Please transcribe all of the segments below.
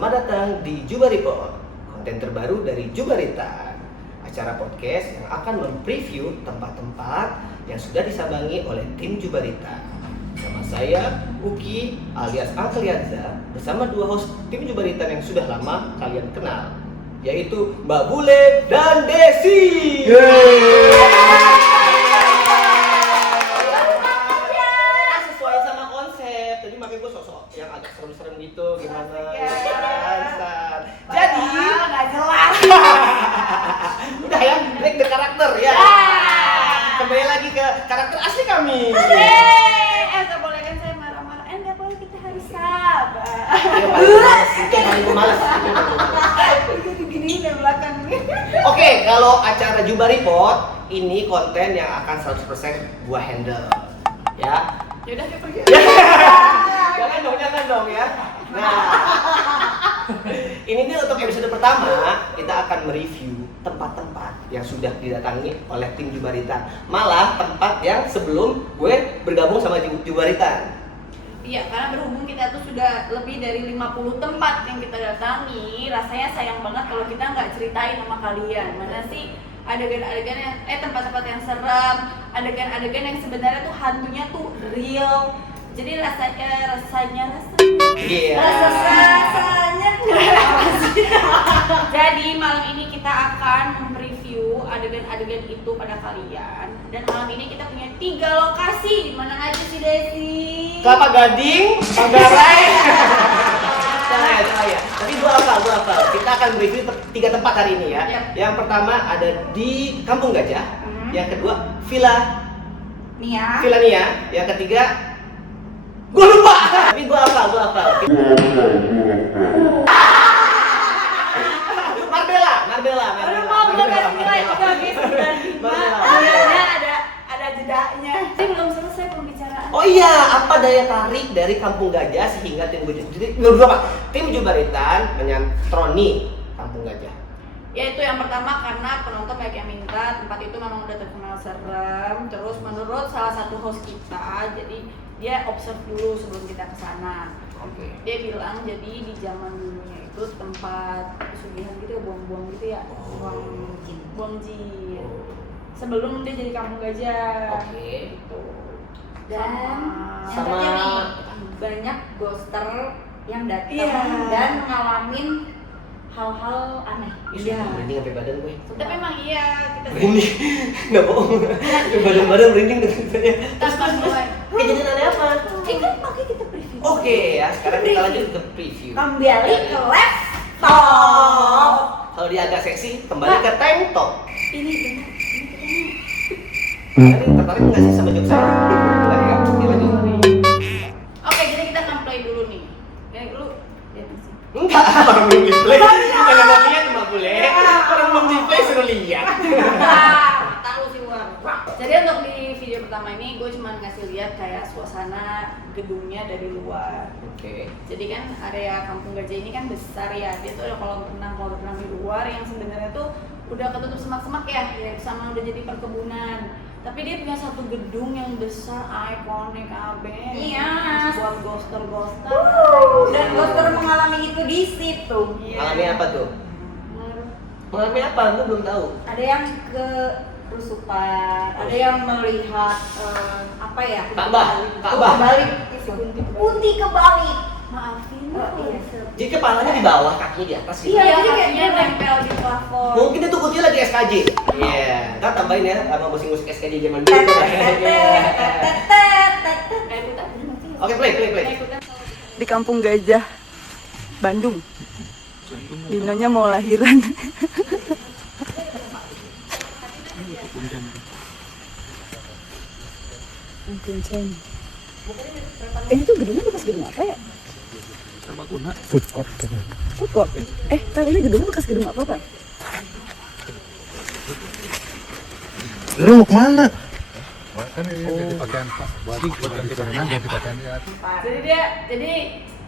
Selamat datang di Juba Report, konten terbaru dari Jubaritan, acara podcast yang akan mempreview tempat-tempat yang sudah disambangi oleh tim Jubaritan. Sama saya, Uki alias Uncle Yadza, bersama dua host tim Jubaritan yang sudah lama kalian kenal, yaitu Mbak Bule dan Desi. Sesuai sama konsep, tadi makanya gue sosok yang agak serem-serem gitu, gimana? Jadi nggak jelas. udah ya, break the karakter ya. Kembali lagi ke karakter asli kami. Nggak boleh kan saya marah-marah. Nggak boleh, kita harus sabar. Itu yang paling males. Gini dari belakang nih. Oke, kalau acara Juba Report ini konten yang akan 100% gua handle. Ya. Yaudah kita pergi. Jangan dong ya. Nah, ini dia untuk episode pertama kita akan mereview tempat-tempat yang sudah didatangi oleh tim Jubaritan. Malah tempat yang sebelum gue bergabung sama Jubaritan. Iya, karena berhubung kita tuh sudah lebih dari 50 tempat yang kita datangi, rasanya sayang banget kalau kita nggak ceritain sama kalian. Mana sih adegan-adegan yang tempat-tempat yang serem, adegan-adegan yang sebenarnya tuh hantunya tuh real. Jadi rasanya Iya. rasanya Jadi malam ini kita akan mereview adegan-adegan itu pada kalian. Dan malam ini kita punya 3 lokasi. Di mana aja sih, Desi? Kelapa Gading, Manggarai. Salah ya. Tapi gua hafal. Kita akan mereview 3 tempat hari ini ya. Yap. Yang pertama ada di Kampung Gajah. Yang kedua Villa Nia. Yang ketiga gua lupa. Tapi gua hafal. Marbella. Aduh, mau gue kasih nilai juga guys. Akhirnya ada jedanya. Ini belum selesai pembicaraan. Oh iya, apa daya tarik dari Kampung Gajah sehingga tim Jubaritan menyantroni Kampung Gajah? Yaitu yang pertama karena penonton banyak yang minta, tempat itu memang udah terkenal serem. Terus menurut salah satu host kita, jadi dia observe dulu sebelum kita ke sana. Oke. Dia bilang jadi di zaman dulunya itu tempat pesugihan gitu ya, buang-buang gitu ya. Buang jin. Sebelum dia jadi Kampung Gajah. Oke. Gitu. Dan Sama- yang nih banyak ghoster yang datang dan ngalamin hal-hal aneh. Iya. Merinding sampai badan gue. Tapi emang iya kita Merinding. Nggak bohong. Badan merinding dengannya. pas mulai. Kejadian aneh apa? Kan pakai kita preview. Oke ya, sekarang kita lanjut ke preview. Kembali ke laptop. Kalau dia agak seksi, kembali ke tank top. Ini benar. Kalian tertarik nggak sih sama job saya? Nggak ya? Oke, lanjut. Oke, jadi kita akan play dulu nih. Ya lu lihat sih. Enggak, orang belum di play. Jangan mau lihat Mbak Bule. Orang belum di play suruh lihat. Tahu sih War. Jadi untuk di video pertama ini gue cuma ngasih lihat kayak suasana gedungnya dari luar. Oke. Jadi kan area Kampung Gajah ini kan besar ya. Dia tuh ada kolam renang di luar yang sebenarnya tuh udah ketutup semak-semak ya, sama udah jadi perkebunan. Tapi dia punya satu gedung yang besar, ikonik kabeh. Iya. Buat ghoster. Dan ghoster mengalami itu di situ. Mengalami apa tuh? Mengalami apa? Gue belum tahu. Ada yang kerusupan, ada yang melihat apa ya? Ka'bah. Kebalik. Kunti kebalik. Maafin. Iya. Jadi kepalanya di bawah, kakinya di atas gitu. Iya, Iya, jadi kayak kakinya gitu. nempel di plafon. Mungkin itu kuntinya lagi SKJ. Iya. Ntar tambahin ya sama musik-musik SKJ zaman dulu tuh. Kayak ikutan. Oke, play. Kayak ikutan. Di Kampung Gajah, Bandung. Dinonya mau lahiran. Ini tuh gedungnya bekas gedung apa ya? Food court. Tapi ini gedungnya bekas gedung apa, Pak? Lu mau kemana? Kan ini pakaian buat ganti renang, ganti pakaian ya. Jadi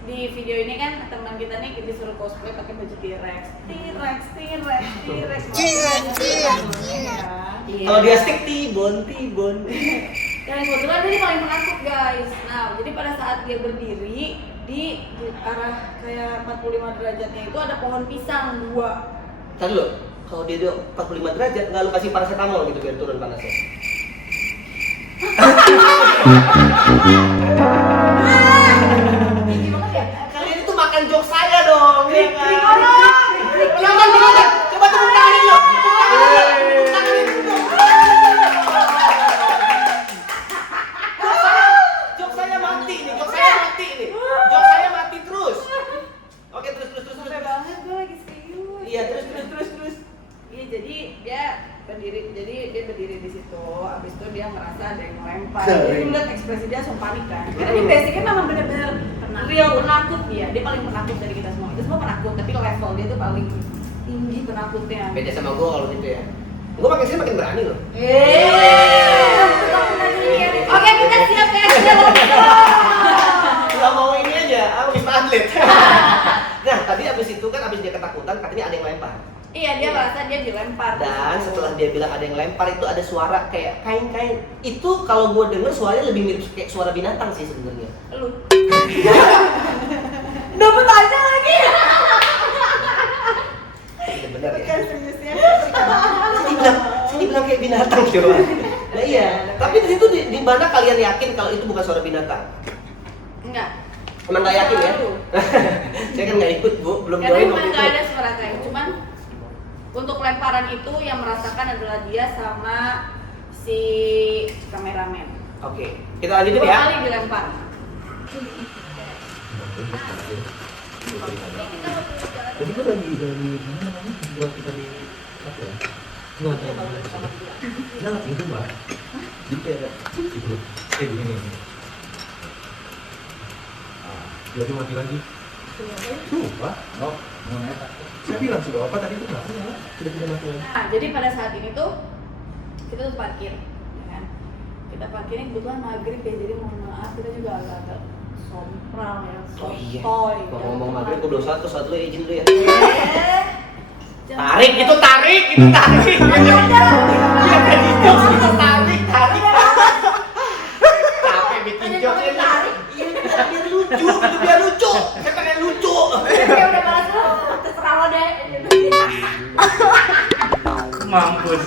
di video ini kan teman kita nih disuruh cosplay pakai baju T-Rex. Kalau dia stick Tibon. Dan kebetulan dia paling menakut guys. Nah, jadi pada saat dia berdiri, di arah kayak 45 derajatnya itu ada pohon pisang 2. Ntar dulu, kalau dia 45 derajat, nggak lu kasih paracetamol gitu biar turun panasnya? Tinggi banget ya. Kalian itu makan jok saya dong. Ya kan? Krik. Jangan dulu, coba tepuk tangan lo. Tepuk tangan dulu. Jok saya mati nih, jok saya mati nih. Jok saya mati terus. Oke, terus. Sampai banget gue lagi serius. Iya, terus. Iya, jadi dia berdiri di situ. Abis itu dia ngerasa ada yang melempar. Keren. Jadi lu lihat ekspresi dia langsung panik kan. Karena dia basicnya memang bener-bener real penakut dia. Dia paling penakut dari kita semua. Kita semua penakut, tapi level dia tuh paling tinggi penakutnya. Beda sama gue kalau gitu ya. Gue makin sini makin berani loh. Oke, kita siap ya. Gak mau ini aja, Wisma Atlet. Nah, tadi abis itu kan abis dia ketakutan, katanya ada yang lempar. Iya, dia merasa dia dilempar. Dan setelah dia bilang ada yang lempar itu ada suara kayak kain-kain. Itu kalau gue denger suaranya lebih mirip kayak suara binatang sih sebenarnya. Lu. Dapat aja lagi. Iya benar ya. Bukan seriusnya. Sini bilang kayak binatang coba. Nah iya. Tapi di situ di mana kalian yakin kalau itu bukan suara binatang? Enggak. Emang nggak yakin ya? Saya kan nggak ikut bu, belum Karena join memang waktu nggak itu. ada suara kain, cuman untuk lemparan itu yang merasakan adalah dia sama si kameramen. Oke, kita lanjutin 2 ya. kali dilempar. Jadi gue lagi mana namanya buat kita di apa ya? Nggak itu mbak. Jadi kayak ada gitu. Kayak begini. Jadi mati lagi. Sumpah. Oh, mau nanya. Saya bilang sudah apa tadi itu nggak nyala. Sudah tidak mati lagi. Nah, jadi pada saat ini tuh kita tuh parkir, ya kan? Kita parkirnya kebetulan maghrib ya, jadi mohon maaf kita juga agak-agak sompral ya, Oh iya. sotoy. Kalau ngomong maghrib gue belum satu lu izin dulu ya. Jangan- Tarik itu tarik. Iya jadi jokes itu tarik. Capek bikin jokes ini. Iya biar lucu, itu biar lucu. Saya pengen lucu. Ya udah balas lu, terserah lo deh. Mampus.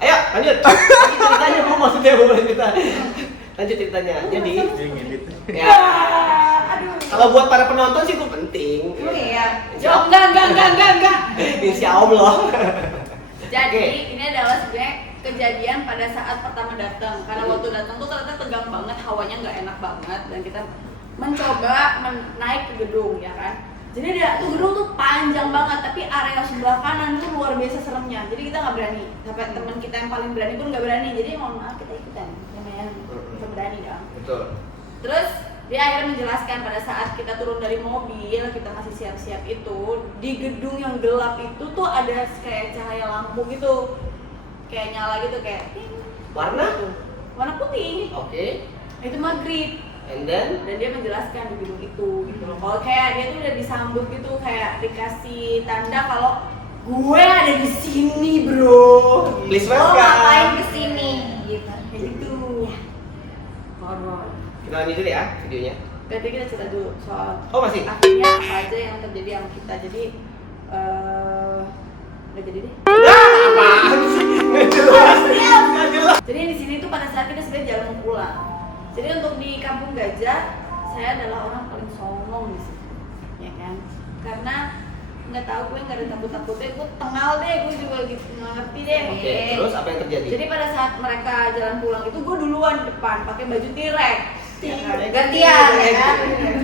Ayo lanjut. Ini ceritanya mau maksudnya mau cerita. Lanjut ceritanya. Jadi ya. Aduh. Kalau buat para penonton sih itu penting. Iya. Jo, enggak. Insya Allah. Jadi Oke. ini adalah sebenarnya kejadian pada saat pertama datang. Karena waktu datang tuh ternyata tegang banget, hawanya nggak enak banget, dan kita mencoba naik ke gedung ya kan. Jadi tuh gedung tuh panjang banget, tapi area sebelah kanan tuh luar biasa seremnya. Jadi kita nggak berani. Sampai teman kita yang paling berani pun nggak berani. Jadi mohon maaf kita ikutan. Lumayan kita berani dong. Betul. Terus dia akhirnya menjelaskan pada saat kita turun dari mobil, kita masih siap-siap itu, di gedung yang gelap itu tuh ada kayak cahaya lampu gitu, kayak nyala gitu, kayak ting, Warna? gitu. Warna putih. Oke. Itu maghrib. And then Dan dia menjelaskan di gedung itu gitu loh. Kalau kayak dia tuh udah disambut gitu, kayak dikasih tanda kalau gue ada di sini bro. Please Lo welcome. ngapain kesini? Gitu. Kayak gitu. Horor. kita lanjutin ya videonya. Berarti kita cerita dulu soal Oh masih? akhirnya apa aja yang terjadi sama kita. Jadi nggak jadi deh. Apaan sih? Nggak jelas. Nggak jelas. Jadi di sini tuh pada saat kita sebenarnya jalan mau pulang. Jadi untuk di Kampung Gajah, saya adalah orang paling songong di situ, ya kan? Karena nggak tahu, gue nggak ada takut-takutnya, gue tengal deh, gue juga gitu nggak ngerti deh. Oke, terus apa yang terjadi? Jadi pada saat mereka jalan pulang itu gue duluan di depan pakai baju T-Rex. Ya kan? T-Rex. Gantian ya kan?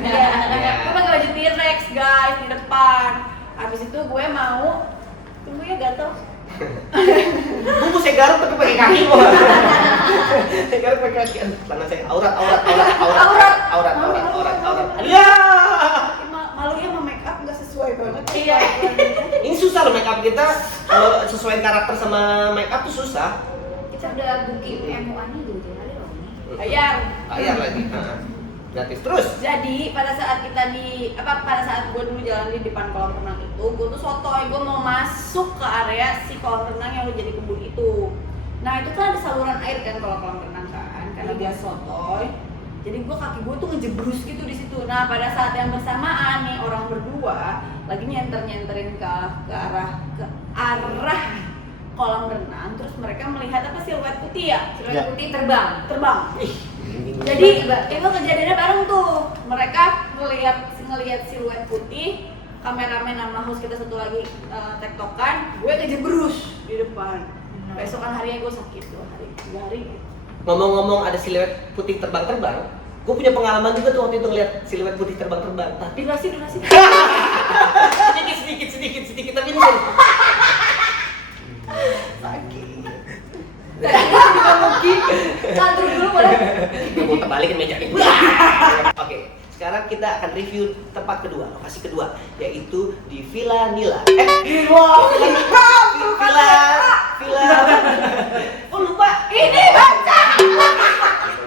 Iya. Gue pakai baju T-Rex guys di depan. Habis itu gue mau tunggu ya gatel. Bungkus saya garuk tapi pakai kaki kok. Saya garuk pakai kaki. Tangan saya aurat. Ya. Malunya sama make up nggak sesuai banget. Iya. Ini susah loh make up kita. Kalau sesuai karakter sama make up tuh susah. Kita udah booking MUA-nya juga hari loh ini. Bayar lagi. Gratis terus. Jadi pada saat kita pada saat gue dulu jalan di depan kolam renang itu, gue tuh sotoy, gue mau masuk ke area si kolam renang yang udah jadi kebun itu. Nah itu kan ada saluran air kan kalau kolam renang kan, karena dia sotoy. Jadi kaki gue tuh ngejebrus gitu di situ. Nah pada saat yang bersamaan nih orang berdua lagi nyenterin ke arah kolam renang, terus mereka melihat apa siluet putih ya? Siluet putih terbang. Jadi itu kejadiannya bareng tuh. Mereka ngelihat siluet putih, kameramen sama host kita satu lagi tektokan, gue kejebrus di depan. Besokan harinya gue sakit 2 hari. Ngomong-ngomong ada siluet putih terbang-terbang, gue punya pengalaman juga tuh waktu itu ngeliat siluet putih terbang-terbang. Tapi Durasi. sedikit tapi ini sakit. Kantor dulu boleh. Gue terbalikin meja ini. Oke, sekarang kita akan review tempat kedua, lokasi kedua, yaitu di Villa Nila. Villa. Oh lupa. Ini baca.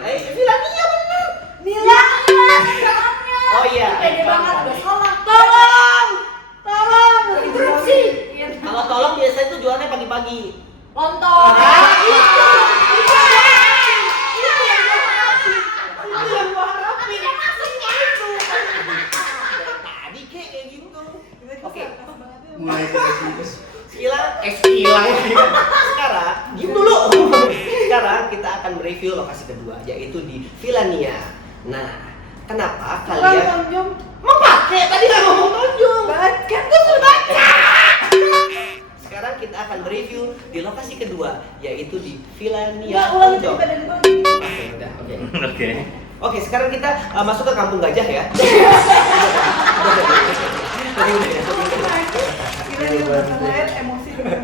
Villa Nia bener. Nila. Oh iya. Pede banget udah salah. Tolong. Interupsi. Kalau tolong biasanya tuh jualnya pagi-pagi. Lontong. Tadi kayak gitu. Oke. Mulai dari situ. Hilang. Sekarang, diam dulu. Sekarang kita akan mereview lokasi kedua, yaitu di Villa Nia. Nah, kenapa kalian pakai tadi nggak ngomong tonjong? Kan gue sudah baca. Sekarang kita akan mereview di lokasi kedua, yaitu di Villa Nia Nggak, ulangi Tonjong. cerita dari gue. Oke, udah, oke. Oke. Oke, sekarang kita masuk ke Kampung Gajah ya.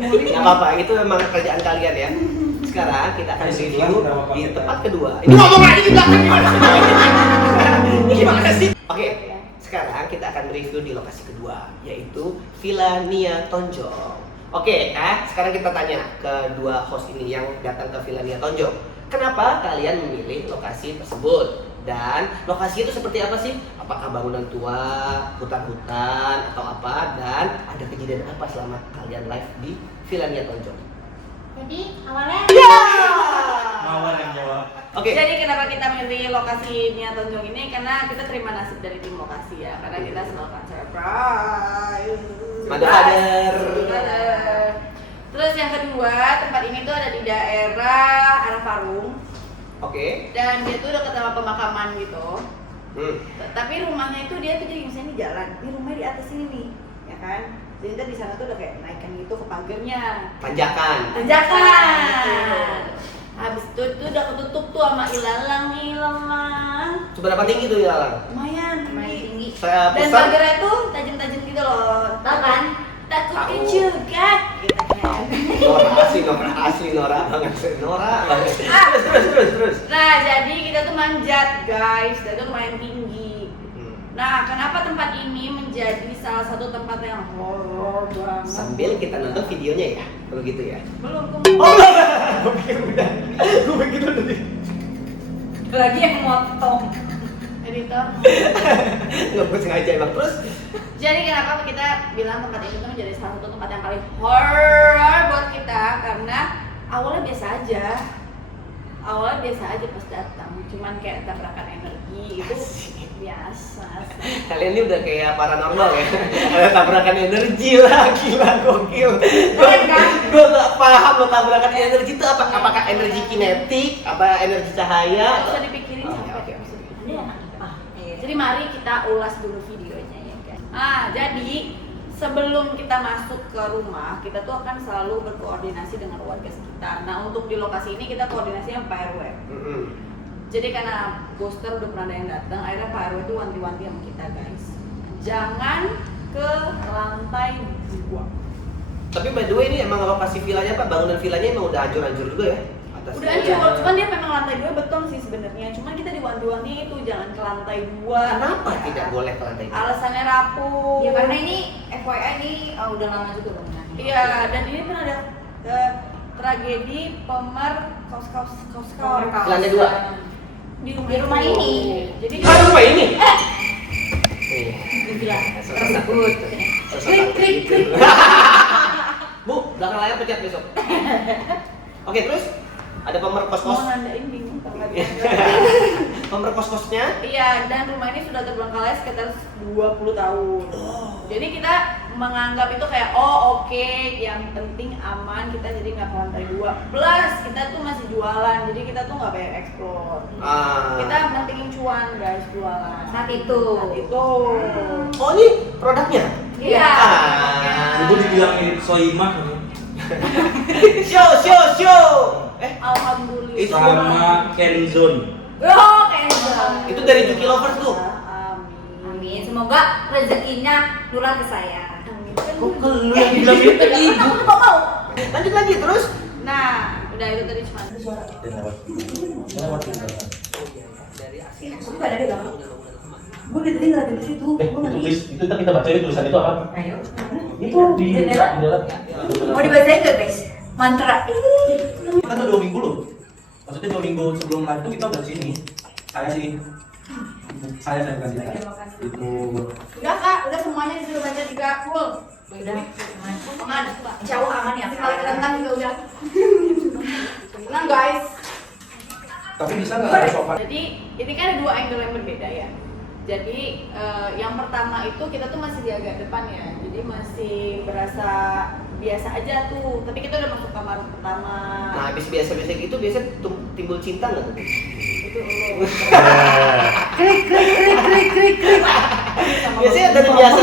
Nggak apa-apa, itu memang kerjaan kalian ya. Sekarang kita akan review di tempat kedua. Ini ngomong lagi di belakang ini gimana sih? Oke, sekarang kita akan review di lokasi kedua, yaitu Villa Nia Tonjong. Oke, sekarang kita tanya kedua host ini yang datang ke Villa Nia Tonjong. Kenapa kalian memilih lokasi tersebut? Dan lokasi itu seperti apa sih? Apakah bangunan tua, hutan-hutan, atau apa? Dan ada kejadian apa selama kalian live di Villa Nia Tonjong? Jadi awalnya Mawar yang jawab. Oke. Jadi kenapa kita milih lokasi Nia Tonjong ini? Karena kita terima nasib dari tim lokasi ya. Karena kita selalu kan surprise. Mother. Terus yang kedua, tempat ini tuh ada di daerah Arafarung. Oke. Dan dia tuh dekat sama pemakaman gitu. Hmm. Tapi rumahnya itu dia tuh jadi misalnya di jalan. Ini rumahnya di atas ini nih, ya kan? Jadi ntar di sana tuh udah kayak naikkan gitu ke pagernya. Tanjakan. Habis itu udah ketutup tuh sama ilalang. Seberapa tinggi tuh ya, Lang? Lumayan tinggi. Saya Dan pesan. pagernya tuh tajam-tajam gitu loh. Tahu kan? Takutnya Tahu. juga gitu kan. Nora banget. Ah. Terus. Nah, jadi kita tuh manjat, guys. Dan itu lumayan tinggi. Nah, kenapa tempat ini menjadi salah satu tempat yang horor banget? Sambil kita nonton videonya ya, kalau gitu ya. Belum, Gue pikir udah. Lagi yang motong. editor. Nggak gue sengaja emang. Terus Jadi kenapa kita bilang tempat ini tuh menjadi salah satu tempat yang paling horor buat kita? Karena awalnya biasa aja pas datang, cuman kayak tabrakan energi itu biasa. kalian ini udah kayak paranormal ya. Ada tabrakan energi lah, gila gokil. Gue nggak paham lo tabrakan energi itu apa? Apakah energi kinetik? Apa energi cahaya? Nggak usah dipikirin Oh, sampai oke. Ini enak. Jadi mari kita ulas dulu videonya ya guys. Jadi sebelum kita masuk ke rumah, kita tuh akan selalu berkoordinasi dengan warga sekitar. Nah, untuk di lokasi ini kita koordinasinya Pak RW. Jadi karena ghoster udah pernah ada yang datang, akhirnya Pak RW tuh wanti-wanti sama kita guys. Jangan ke lantai 2. Tapi by the way ini emang lokasi villanya Pak, bangunan villanya emang udah hancur-hancur juga ya? Atasnya. Udah hancur, cuman dia memang lantai 2 beton sih sebenarnya. Cuman kita diwanti-wanti itu jangan ke lantai 2. Kenapa tidak boleh ke lantai 2? Alasannya rapuh. Ya karena ini FYI ini udah lama juga bangunannya. Iya, dan ini pernah ada tragedi pemer kaos. Lantai 2? Di Di rumah ini. Jadi Ada rumah ini? Dibilang Tersebut. Klik. Bu, belakang layar pencet besok. Oke, terus Ada pemer Mau kos-kos. nandain bingung kalau nggak dijaga. Pemer kos-kosnya. Iya, dan rumah ini sudah terbengkalai sekitar 20 tahun. Jadi kita menganggap itu kayak oke, yang penting aman, kita jadi nggak ke lantai 2. Plus kita tuh masih jualan, jadi kita tuh nggak bayar eksplor. Kita pentingin cuan guys, jualan. Saat itu. Saat itu. Oh ini produknya. Iya. Ibu dibilang mirip Soimah Show. Alhamdulillah. Itu sama Kenzone. Oh, kayak Itu dari Juki Lovers tuh. Amin. Amin. Semoga rezekinya nular ke saya. Amin. Kok lu yang bilang mirip ke ibu? Aku tuh mau. Lanjut lagi terus. Nah, udah itu tadi cuma. Dan lewat Dari asli. Aku nggak dari lama. Gue dari tadi ngeliatin di situ. tulis itu kita baca tulisan itu apa? Ayo. Itu di dalam. Mau dibacain nggak guys? Mantra. Kita tuh 2 minggu loh. Maksudnya 2 minggu sebelum live tuh kita udah sini. Saya bukan kita. Itu Udah Kak, udah semuanya disuruh baca 3 full. Udah. Aman. Insya Allah aman ya. Sekali tentang juga udah. Tenang guys. tapi bisa nggak ada sofa? Jadi ini kan ada 2 angle yang berbeda ya. Jadi yang pertama itu kita tuh masih di agak depan ya. Jadi masih berasa biasa aja tuh. Tapi kita udah masuk kamar pertama. Nah habis biasa-biasa gitu biasa timbul cinta nggak tuh? Itu lo. Krik. Biasanya dari biasa.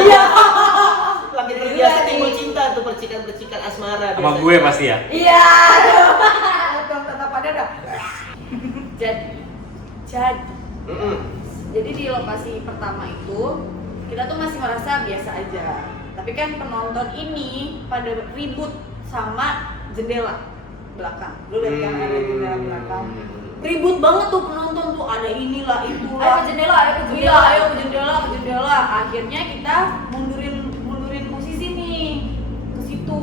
Lagi terbiasa timbul cinta tuh percikan-percikan asmara. Sama biasanya. gue pasti ya. Iya. Tetap ada dah. Jadi Jadi di lokasi pertama itu kita tuh masih merasa biasa aja. Tapi kan penonton ini pada ribut sama jendela belakang. Lu lihat kan ada jendela belakang. Ribut banget tuh penonton tuh, ada inilah itulah. Ayo ke jendela, ayo ke Iya, jendela. ayo ke jendela. Akhirnya kita mundurin musisi nih ke situ.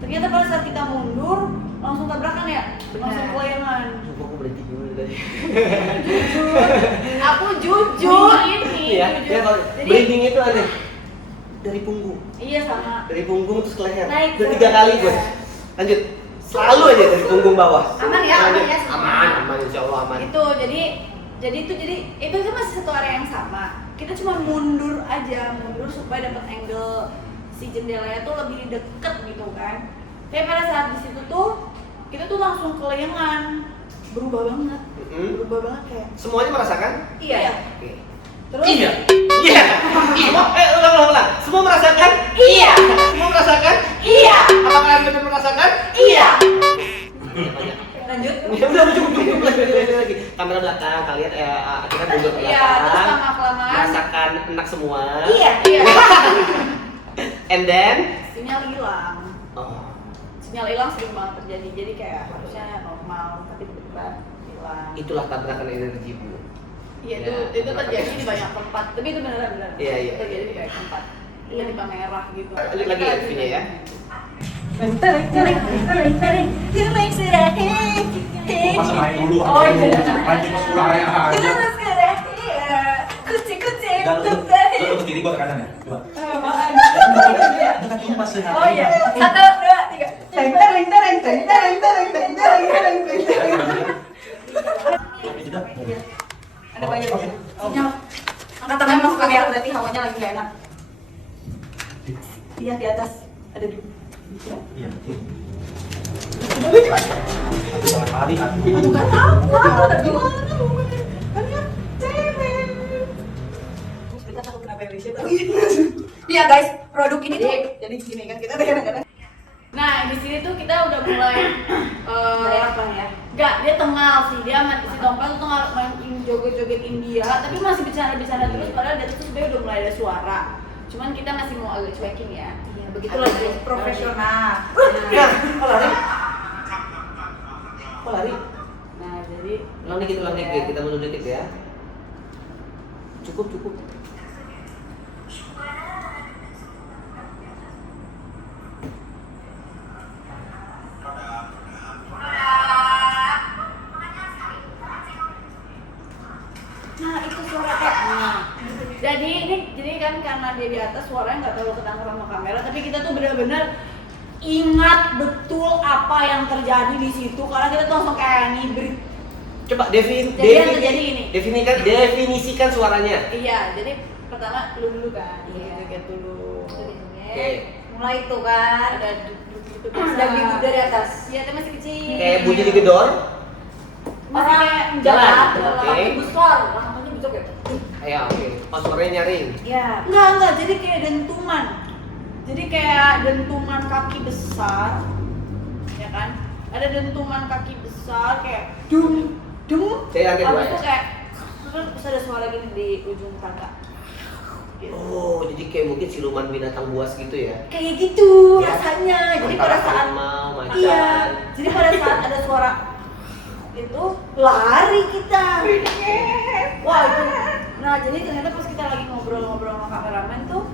Ternyata pada saat kita mundur langsung tabrakan ya, langsung Benar. kelayangan. Sumpah aku berhenti dulu tadi. Aku jujur ini. Iya, jujur. ya kalau Jadi breathing itu aneh. Dari punggung. iya sama. Dari punggung terus ke leher. Naik Udah ke 3 kali gue. leher. Lanjut. Selalu aja dari punggung bawah. Aman ya, aman ya. Aman, insya Allah aman. Itu itu kan masih satu area yang sama. Kita cuma mundur supaya dapat angle si jendelanya tuh lebih deket gitu kan. Tapi pada saat di situ tuh kita tuh langsung kelayangan, berubah banget kayak. Semuanya merasakan? Iya. Oke. Terus Iya. Semua ulang. Semua merasakan? Iya. Semua merasakan? Iya. Apakah kalian benar merasakan? Iya. lanjut. Ya udah cukup lagi. Kamera belakang kalian kita mundur ke Iya, terus belakang. lama kelamaan. Merasakan enak semua. Iya. And then Sinyal hilang. oh. Sinyal hilang sering banget terjadi. Jadi kayak harusnya normal tapi tiba-tiba hilang. Itulah tabrakan energi, Bu. Iya Ya, itu terjadi di banyak tempat. Tapi itu benar. Iya. Terjadi di banyak tempat. Tiba-tiba merah gitu. Lanjut lagi ya, videonya ya. Masa main dulu? Oh, iya. Main cuma 10 area aja. Kalau ke kiri gua ke kanan ya. Coba. Bukan cuma sehat. Oh iya. 1, 2, 3. Ada banyak. Sinyal. Angkat tangan masuk kamera berarti hawanya lagi gak enak. Iya di atas. Ada di. Iya. Jangan lari kan. Iya guys, produk ini tuh Jadi gini kan kita kadang-kadang. Nah di sini tuh kita udah mulai apa ya? Enggak, dia tengal sih, dia si Tompel tuh tengal main joget-jogetin dia, tapi masih bercanda terus padahal dia tuh sebenarnya udah mulai ada suara. Cuman kita masih mau agak cuekin ya. Iya, begitulah guys, profesional. Ya, kok lari? Kok lari? Nah, jadi Ulang dikit, kita mundur dikit ya. Cukup. nah itu suara kayak jadi kan karena dia di atas suaranya nggak terlalu ketangkep sama kamera, tapi kita tuh benar-benar ingat betul apa yang terjadi di situ karena kita tuh langsung kayak ngibrit. Coba Jadi yang terjadi ini. definisikan suaranya. Iya, jadi pertama lu dulu kan, Iya. joget dulu. Oke. Mulai tuh kan. Ada duduk-duduk Ada bibu dari atas. Iya, tapi masih kecil. Kayak bunyi digedor. Masih kayak Orang jalan. jalan, Oke. pakai buskor, langkahnya besok ya. Ya oke. Pas suaranya nyaring. Iya. enggak, jadi kayak dentuman. Jadi kayak dentuman kaki besar. Ya kan? Ada dentuman kaki besar kayak dung dung. Saya lantai dua Habis ya. itu kayak terus ada suara gini di ujung tangga. Gitu. Oh, jadi kayak mungkin siluman binatang buas gitu ya. Kayak gitu Ya. rasanya. Jadi Antara pada saat harimau, macan. iya, jadi pada saat ada suara itu lari kita. Wah itu. Nah jadi ternyata pas kita lagi ngobrol-ngobrol sama kameramen tuh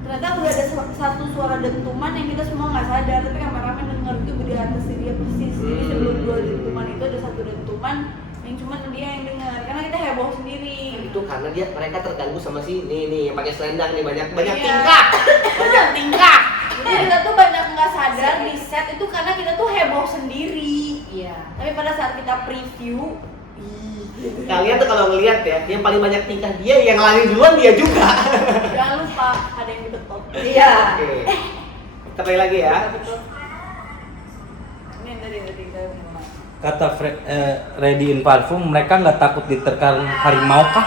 ternyata udah ada satu suara dentuman yang kita semua nggak sadar tapi kameramen denger itu di atas dia persis. Jadi sebelum dua dentuman itu ada satu dentuman yang cuma dia yang dengar karena kita heboh sendiri. Itu karena mereka terganggu sama si nih yang pakai selendang nih banyak Iya. tingkah. Banyak tingkah. Jadi kita tuh banyak nggak sadar di set itu karena kita tuh heboh sendiri. Iya. Tapi pada saat kita preview, Kalian tuh kalau ngeliat ya, yang paling banyak tingkah dia, yang lari duluan dia juga. jangan lupa ada yang dibetot. Iya. Oke. Kita play lagi ya. Betul. Ini yang tadi kita ngomong. Kata Ready in Parfum, mereka nggak takut diterkam harimau kah?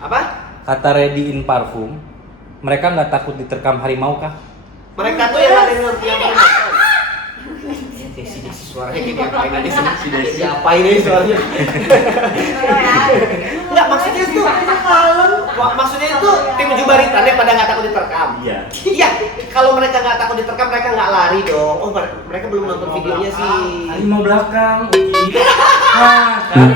Apa? Kata Ready in Parfum, mereka nggak takut diterkam harimau kah? Mereka tuh yang ada yang paling nonton. Si suaranya kayak ngapain aja sih? Siapa ini suaranya? Enggak, maksudnya itu maksudnya itu tim Jubarita yang pada nggak takut diterkam. Iya. Iya, kalau mereka nggak takut diterkam, mereka nggak lari dong. Oh, mereka belum nonton videonya sih. Harimau belakang. Nah, kan?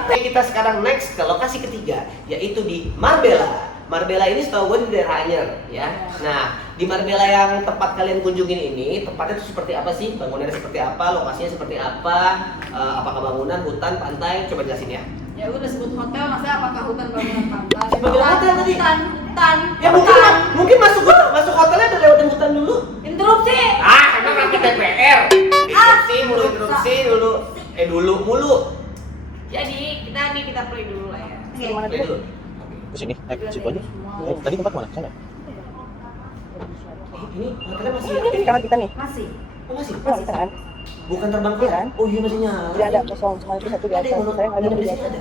Oke, kita sekarang next ke lokasi ketiga, yaitu di Marbella. Marbella ini setahu gue di daerah Anyer, ya. Nah, di Marbella yang tempat kalian kunjungin ini, tempatnya itu seperti apa sih? Bangunannya seperti apa? Lokasinya seperti apa? Apakah bangunan, hutan, pantai? Coba jelasin ya. Ya udah sebut hotel, maksudnya apakah hutan bangunan pantai? Sebagai hotel tadi. Hutan. Ya mungkin masuk hotelnya ada lewatin hutan dulu. Interupsi. Emang rakyat DPR. Interupsi dulu. Mulu. Jadi kita play dulu lah ya. Play dulu. Ke sini, ke situ aja. Tadi tempat mana? Sana. Ini hotelnya masih Ini kamar kita nih. Masih. Oh, masih? Kamar kita kan. Bukan terbang Iya kan? Oh iya masih nyala. Tidak ada kosong. Soalnya itu satu di Ada atas. yang Saya nggak ada di di sini atas. ada.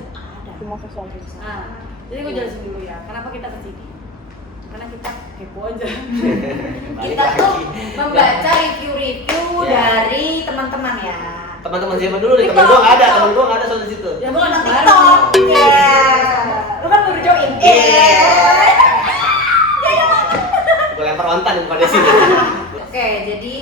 Cuma kosong. Nah, jadi gue jelasin dulu ya. Kenapa kita kesini? Karena kita kepo aja. Kita tuh membaca review-review Ya. dari teman-teman ya. Teman-teman siapa dulu nih? Teman gua nggak ada soal di situ. Ya gue anak baru. TikTok. Iya. Lu kan baru join. Gua lempar ontan bukan di sini. Oke, jadi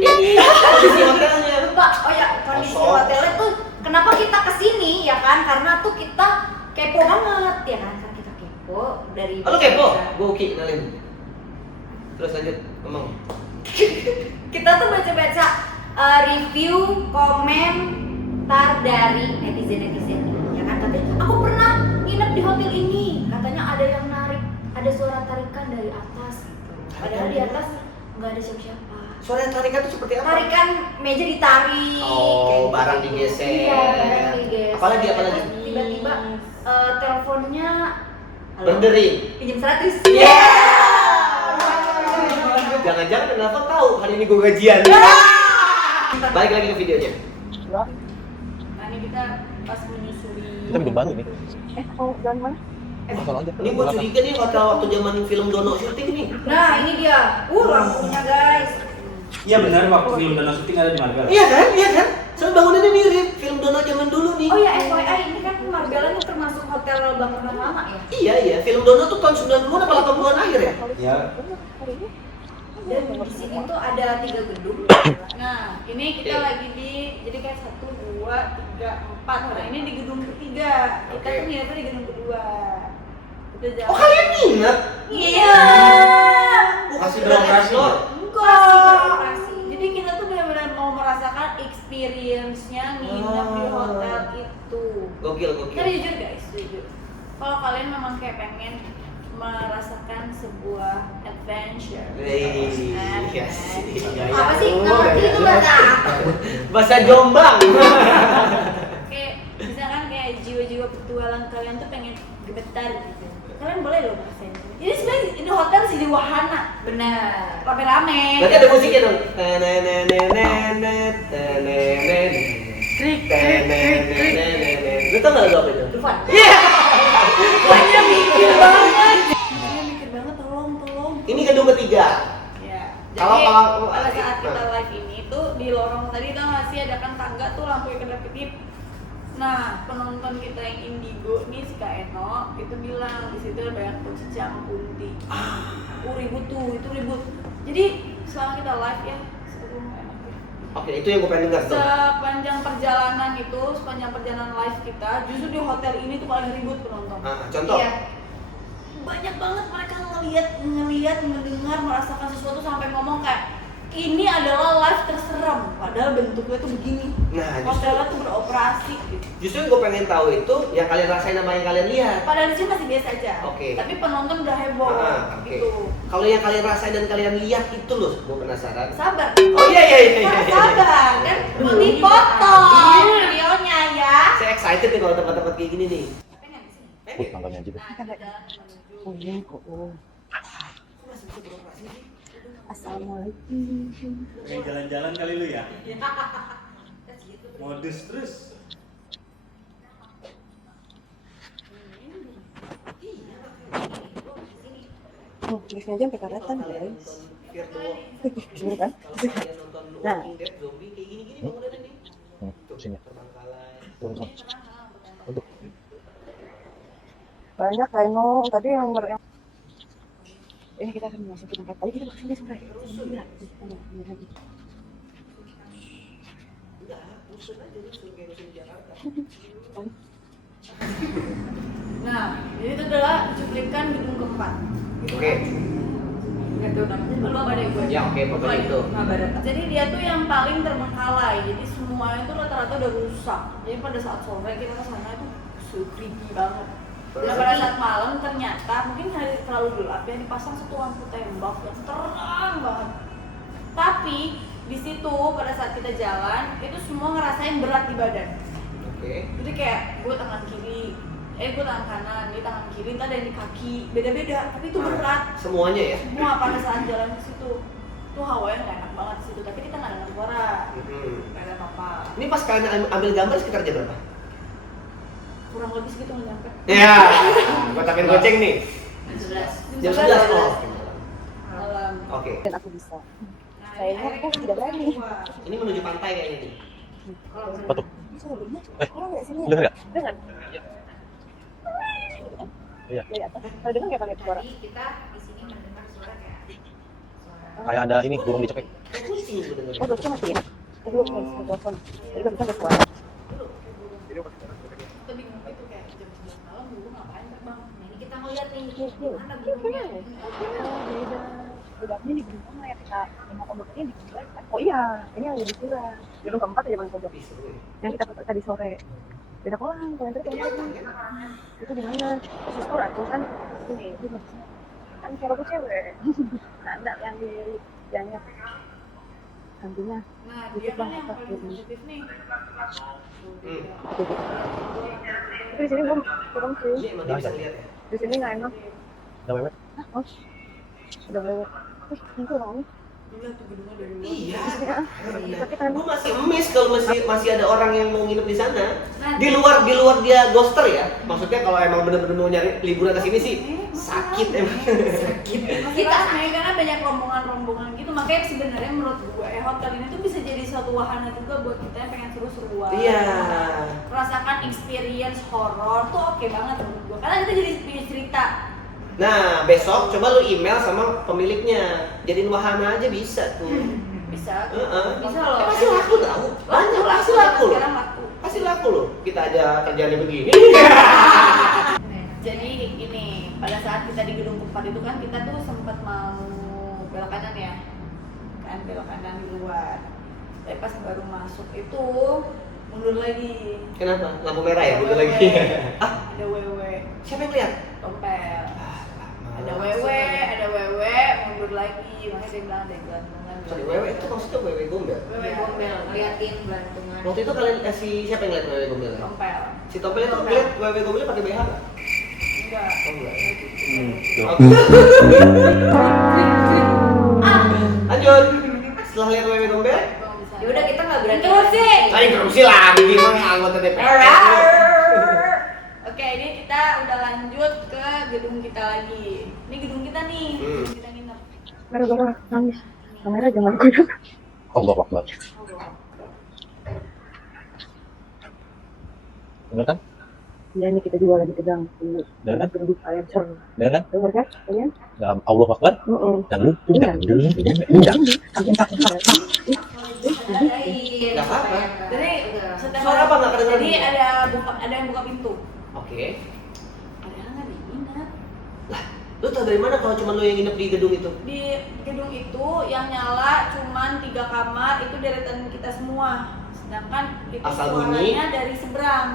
Kondisi hotelnya. lupa. Oh ya, kondisi Kosong. hotelnya tuh kenapa kita kesini ya kan? Karena tuh kita kepo banget ya kan? Kan kita kepo dari. Oh, lu kepo? Gua oke kenalin. Terus lanjut ngomong. Kita tuh baca-baca review, komentar dari netizen ya kan? Tapi aku pernah nginep di hotel ini, katanya ada yang narik, ada suara tarikan dari atas gitu. Padahal di atas nggak ada siapa-siapa. Suara tarikan itu seperti apa? Tarikan meja ditarik. Oh, kayak gitu. barang digeser. Iya, barang digeser. Apalagi? Terus tiba-tiba teleponnya halo, Berdering. pinjam 100. Iya. Jangan-jangan kenapa tahu hari ini gua gajian. Balik lagi ke videonya. Nah ini kita pas menyusuri. Kita bikin baru ini. Oh, jalan mana? Kosong aja. Ini gua curiga nih hotel waktu zaman film Dono syuting nih. Nah, ini dia. Lampunya guys. Iya benar, waktu film Dono syuting ada di Marbella. Iya kan? Soalnya bangunannya mirip film Dono zaman dulu nih. Oh ya, FYI ini kan Marbella ini termasuk hotel bangunan lama ya. Iya, film Dono tuh tahun 90-an apa 80-an akhir ya? Ya, Dan di sini tuh ada 3 gedung. Nah ini kita Oke. lagi di jadi kayak 1, 2, 3, 4. Nah ini di gedung ketiga. Kita Oke. tuh nginepnya di gedung kedua. Kita jalan. Oh kalian ingat? Iya. Kasih beroperasi loh. Beroperasi. Jadi kita tuh benar-benar mau merasakan experience-nya nginep di hotel itu. Gokil. Tapi jujur guys, jujur. Kalau kalian memang kayak pengen merasakan sebuah adventure. Iya sih. Apa sih? Nggak ngerti itu bahasa apa? Bahasa Jombang. Kayak misalkan kayak jiwa-jiwa petualang kalian tuh pengen gemetar gitu. Kalian boleh loh ngerasain. Ini sebenarnya ini hotel sih di wahana. Benar. Rame-rame. Berarti ada musiknya dong. Tenenenenet, tenenenet. Tenenenenet. Lu tau nggak lagu apa itu? Dufan. Iya. Banyak mikir banget. Banyak mikir banget, tolong. Ini gedung ketiga. Ya. Kalau- Jadi kalau- pada saat kita live ini tuh di lorong tadi tau gak sih ada kan tangga tuh lampu yang kedap-kedip. Nah, penonton kita yang indigo nih si Kak Eno itu bilang di situ ada banyak pecicang kunti. Itu ribut. Jadi selama kita live ya, sebelum enak ya. Oke, itu yang gue pengen dengar tuh. Sepanjang perjalanan live kita, justru di hotel ini tuh paling ribut penonton. Contoh. Iya. Banyak banget mereka ngelihat, mendengar, merasakan sesuatu sampai ngomong kayak ini adalah live terseram, padahal bentuknya tuh begini. Nah, Hotelnya tuh beroperasi gitu. justru yang gue pengen tahu itu yang kalian rasain sama yang kalian lihat. Padahal di sini masih biasa aja. Oke. Tapi penonton udah heboh Oke. gitu. Kalau yang kalian rasain dan kalian lihat itu loh, gue penasaran. Sabar. Oh iya. Sabar kan mau dipotong videonya ya. Saya excited nih kalau tempat-tempat kayak gini nih. Nontonnya aja deh. Nah, di dalam menuju. Oh iya, oh. Masih bisa beroperasi sih. Assalamualaikum. Pengen jalan-jalan kali lu ya? Modus terus. Oh, liftnya aja sampai karatan guys. Bener kan? Nah. Walking Dead, zombie kayak gini-gini bangunannya nih. Tuh, Sini. terbangkalai. Untuk Banyak Kayno, tadi yang ini kita akan memasuki tempat tadi kita kesini sore. Enggak, rusun aja rusun kayak rusun di Jakarta. Nah, jadi itu adalah cuplikan gedung keempat. Oke. Gak tau namanya, belum ada gue. Ya, oke, pokoknya itu. Jadi dia tuh yang paling terbengkalai. Jadi semuanya tuh rata-rata udah rusak. Jadi pada saat sore kita ke sana tuh creepy banget. Dan pada saat malam ternyata mungkin hari terlalu gelap ya dipasang satu lampu tembak yang terang banget. Tapi di situ pada saat kita jalan itu semua ngerasain berat di badan. Oke. Jadi kayak gue tangan kiri, gue tangan kanan, dia tangan kiri, ntar ada yang di kaki, beda-beda. Tapi itu berat. Semuanya ya. Semua pada saat jalan ke situ tuh hawanya nggak enak banget di situ. Tapi kita nggak dengar suara, nggak ada apa-apa. Ini pas kalian ambil gambar sekitar jam berapa? Kurang lebih segitu nggak nyampe. Ya, gua takin goceng nih. Jam 11. Oh. Malam. Oke. Dan aku bisa. Nah, Sayangnya aku tidak berani. Ini menuju pantai kayaknya nih. apa tuh? Bisa mobilnya? Orang nggak sini? Dengar nggak? Dengar. Iya. Dari atas. Kalau dengar nggak pakai suara? Tadi kita di sini mendengar suara kayak Kayak ada ini burung dicekek. Kucing gue denger. Oh, dokter masih ya? Tadi aku mau telepon. Jadi kan bisa ada suara. Kita bingung gitu kayak jam 11 malam dulu ngapain terbang? nah, ini kita mau lihat nih Iya. mana burungnya. Bedanya di gedung mana ya kita mau komoditinya di gedung kan? Oh iya, ini yang lebih kurang. Gedung keempat aja bang pojok. Ih, seru ya. Yang kita foto tadi sore. Beda kolam, kalau yang tadi kayak lagi. Itu di mana? Suster aku kan ini, di mana? Kan kalau aku cewek. Ada yang di yang hantunya. Nah, dia kan yang paling positif nih. Tapi di sini belum sih. Iya, emang dia bisa lihat ya. Di sini nggak enak. Ada wewe? Hah? Oh, udah lewat. Terus itu orangnya. Gila tuh gedungnya dari luar. Iya. Tapi kan Gue masih emis kalau masih ada orang yang mau nginep di sana. Nah, Di luar dia ghoster ya. Maksudnya kalau emang bener-bener mau nyari liburan ke sini sih sakit emang. Kita aneh karena banyak rombongan-rombongan gitu. Makanya sebenarnya menurut gue hotel ini tuh bisa jadi suatu wahana juga buat kita yang pengen seru-seruan. Iya. Merasakan experience horor tuh oke banget menurut gue. Karena kita jadi punya cerita. Nah, besok coba lu email sama pemiliknya. Jadiin wahana aja bisa tuh. Bisa. Heeh. Bisa loh. Pasti laku tahu. Banyak pasti laku loh. Sekarang laku. Pasti laku loh. Kita aja kerjanya begini. Jadi ini pada saat kita di gedung keempat itu kan kita tuh sempat mau belok kanan ya, kan belok kanan di luar. Tapi pas baru masuk itu mundur lagi. Kenapa? Lampu merah ya? Gitu Wewe. lagi. Ah, Ada wewe, siapa yang lihat? tompel. Ada WW, mundur lagi, makanya dia bilang ada yang gelantungan. Sorry, wewe itu maksudnya wewe gombel. WW gombel, liatin gelantungan. Waktu itu kalian siapa yang lihat wewe gombel? Tompel. Si Topel itu lihat wewe gombel pakai BH nggak? Enggak. Oh enggak. Ah, Lanjut. Setelah lihat wewe gombel, ya udah kita nggak berani. Terus sih. ayo interupsi lagi gimana anggota DPR. Oke, ini kita udah lanjut ke gedung kita lagi. Ini gedung kita nih, gedung kita nginep. Gara-gara nangis. Kamera jangan goyang. Allah Akbar. Bener kan? Ya ini kita juga lagi tegang. Bener kan? Penduduk ayam seru. Bener kan? Dengar kan kalian? Dalam Allah Akbar. Dan lu Nggak apa-apa. Jadi setiap Suara apa nggak kedengeran? Jadi ada yang buka pintu. Oke. Padahal nggak ada yang nginep. Lu tau dari mana kalau cuma lu yang nginep di gedung itu? Di gedung itu yang nyala cuman 3 kamar, itu deretan kita semua. Sedangkan itu Asal suaranya bunyi? dari seberang.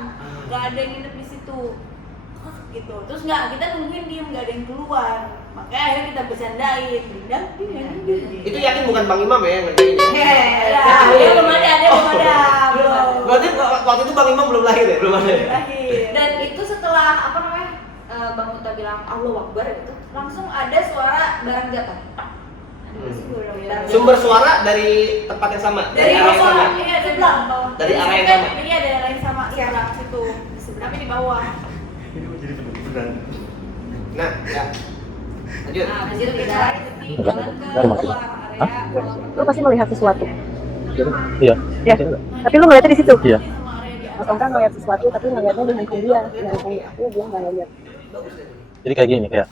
Nggak ada yang nginep di situ. Gitu. Terus kita nungguin diem, nggak ada yang keluar. Makanya akhirnya kita bercandain. Dindang. Itu yakin bukan Bang Imam ya yang ngerjain ya? Dia belum ada. Belum. Berarti waktu itu Bang Imam belum lahir ya? Belum ada ya? Terakhir. Dan itu setelah apa namanya Bang Uta bilang Allah Akbar itu langsung ada suara barang jatuh. Sumber suara dari tempat yang sama? Dari arah yang sama? Iya, ada sebelah. Dari arah yang sama? Iya, ada arah yang sama. Sebelah situ. Tapi di bawah. Nah, ya. Lanjut. Nah, di situ kita jalan ke luar area kolam Lu pasti melihat sesuatu. Iya. Ya. Tapi lu ngeliatnya di situ. Iya. sama area di Mas atas. Ongka ngeliat sesuatu tapi ngeliatnya di handphone dia. Di handphone aku dia nggak ngeliat. Jadi kayak gini kayak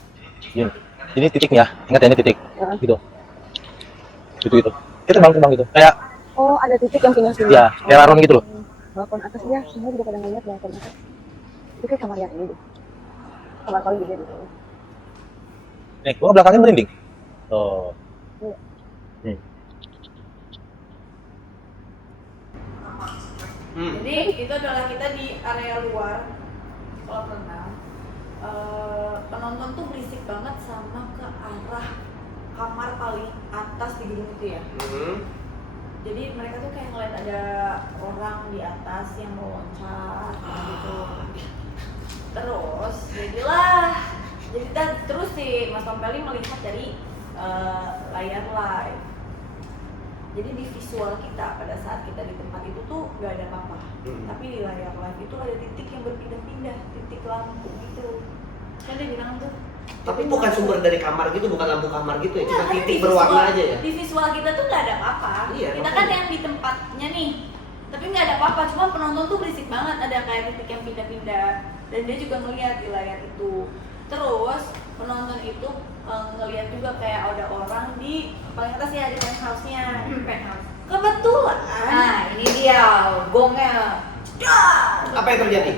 gini. Ini titiknya, ingat ya ini titik. Heeh. Gitu. Itu. Kita terbang gitu. Kayak Oh ada titik yang punya sini. ya, kayak laron gitu loh. Balkon atas dia, semua juga pada ngeliat balkon atas. Itu kayak kamar yang ini deh. Kamar paling gede di sini. Nih, gua belakangnya merinding. Oh. Jadi itu adalah kita di area luar kolam renang. Penonton tuh berisik banget sama ke arah kamar paling atas di gedung itu ya. Jadi mereka tuh kayak ngeliat ada orang di atas yang mau loncat gitu. Terus terus si Mas Tompeli melihat dari layar live. Jadi di visual kita pada saat kita di tempat itu tuh nggak ada apa-apa. Tapi di layar live itu ada titik yang berpindah-pindah, titik lampu gitu. Kan dia bilang tuh. Tapi bukan sumber dari kamar gitu, bukan lampu kamar gitu ya, cuma Kan titik di berwarna visual- aja ya. Di visual kita tuh nggak ada apa-apa. Iya, Kita makanya. kan yang di tempatnya nih, tapi nggak ada apa-apa. Cuma penonton tuh berisik banget, ada kayak titik yang pindah-pindah. Dan dia juga ngeliat di layar itu. Terus penonton itu ngeliat juga kayak ada orang di paling atas ya, di penthouse-nya. Penthouse. Kebetulan. Nah ini dia gongnya. Apa yang terjadi?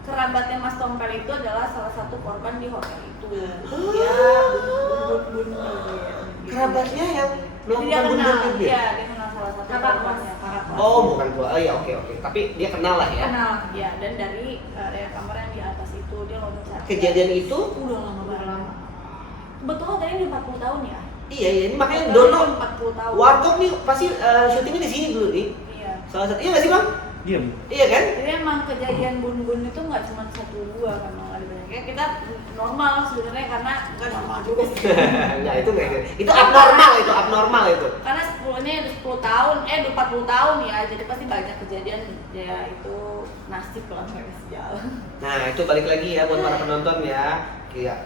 Kerabatnya Mas Tompel itu adalah salah satu korban di hotel itu. Dia bunuh. Kerabatnya yang Jadi dia melakukan kenal, bunuh diri. iya dia kenal salah satu Kakak korbannya, kakak kelas. Oh, bukan keluarga. Oh ya, oke. Tapi dia kenal lah ya. Kenal, ya. Dan dari area kamar yang di atas itu dia loncat. Kejadian itu Udah lama banget. Kebetulan tadi udah 40 tahun ya. iya ini makanya Kebetulan Dono dia 40 tahun. Warkop nih pasti syutingnya di sini dulu nih. Iya. Salah satu. Iya nggak sih Bang? Diam. Iya kan? Jadi emang kejadian bun-bun itu nggak cuma 1-2 kan, malah ada banyak. Kayak kita normal sebenarnya karena nggak normal juga sih. Enggak, itu enggak. Itu abnormal itu. Karena 10-nya udah 10 tahun, udah 40 tahun ya, jadi pasti banyak kejadian ya itu nasib lah mereka sejalan. Nah, itu balik lagi ya buat para penonton ya.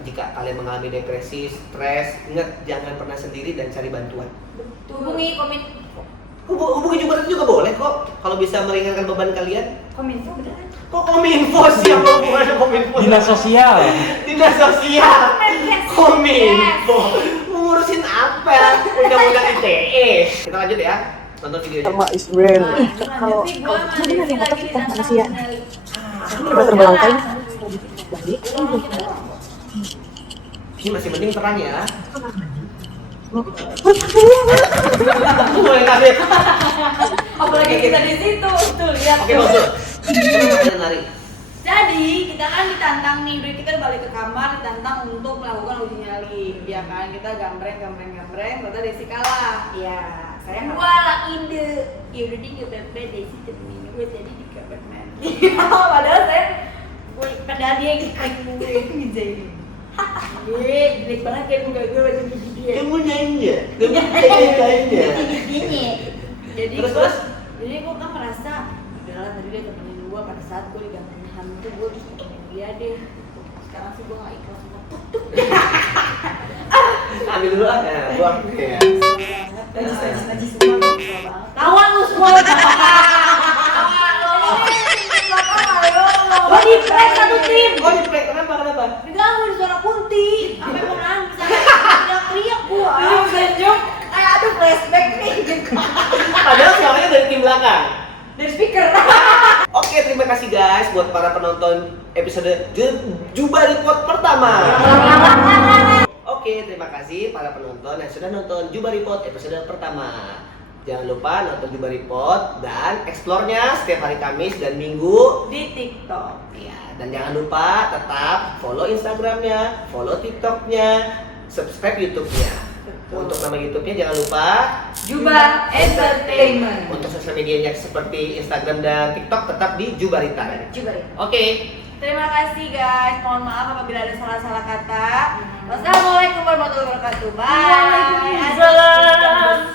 Jika kalian mengalami depresi, stres, ingat jangan pernah sendiri dan cari bantuan. Hubungi Hubungi Jubarit juga boleh kok kalau bisa meringankan beban kalian. Kominfo beneran. Kok Kominfo sih yang hubungannya Kominfo? Dinas sosial. Dinas sosial. Kominfo. Ngurusin apa? Undang-undang ITE. Kita lanjut ya. Tonton videonya. Sama Israel. Kalau Tapi ini ada yang kata kita manusia. Nelly. Ini coba terbangkai. Ini masih mending terang ya. Aku Mulai kaget. Apalagi kita di situ, tuh lihat. Oke, maksud. Kita lari. Jadi Jadi kita kan ditantang nih, udah kita balik ke kamar ditantang untuk melakukan uji nyali, ya kan? Kita gambreng, ternyata Desi kalah. Iya, saya nggak. Gua lah ide, ya udah dia nggak apa-apa, Desi temenin gue jadi di kamar mandi. Padahal padahal dia ikut gue ngejailin. Jelek banget kan muka gue macam dia. Kamu nanya, kamu tanya. Jadi Terus, gue, terus? jadi gue kan merasa udahlah tadi dia temenin gue pada saat gue digantungin hantu gue terus temenin dia deh. Sekarang sih gue nggak ikhlas sama Ambil dulu ah, nah, buang. Ya. najis semua banget. Kawan lu semua. Gue di prank satu tim. Oh, di play kenapa? Diganggu di suara kunti. Sampai mau nangis, sampai teriak gue. Senyum. Kayak aduh flashback nih. Padahal suaranya dari tim belakang. Dari speaker. Oke, terima kasih guys buat para penonton episode Juba Report pertama. Oke, terima kasih para penonton yang sudah nonton Juba Report episode pertama. Jangan lupa nonton Juba Report dan explore-nya setiap hari Kamis dan Minggu. Di TikTok. Ya, dan jangan lupa tetap follow Instagramnya, follow TikToknya, subscribe YouTube-nya. Untuk nama YouTube-nya jangan lupa Juba Entertainment. Untuk sosial medianya seperti Instagram dan TikTok tetap di Jubarita. Coba deh. Oke. Terima kasih guys. Mohon maaf apabila ada salah-salah kata. Wassalamualaikum warahmatullahi wabarakatuh. Bye. Waalaikumsalam.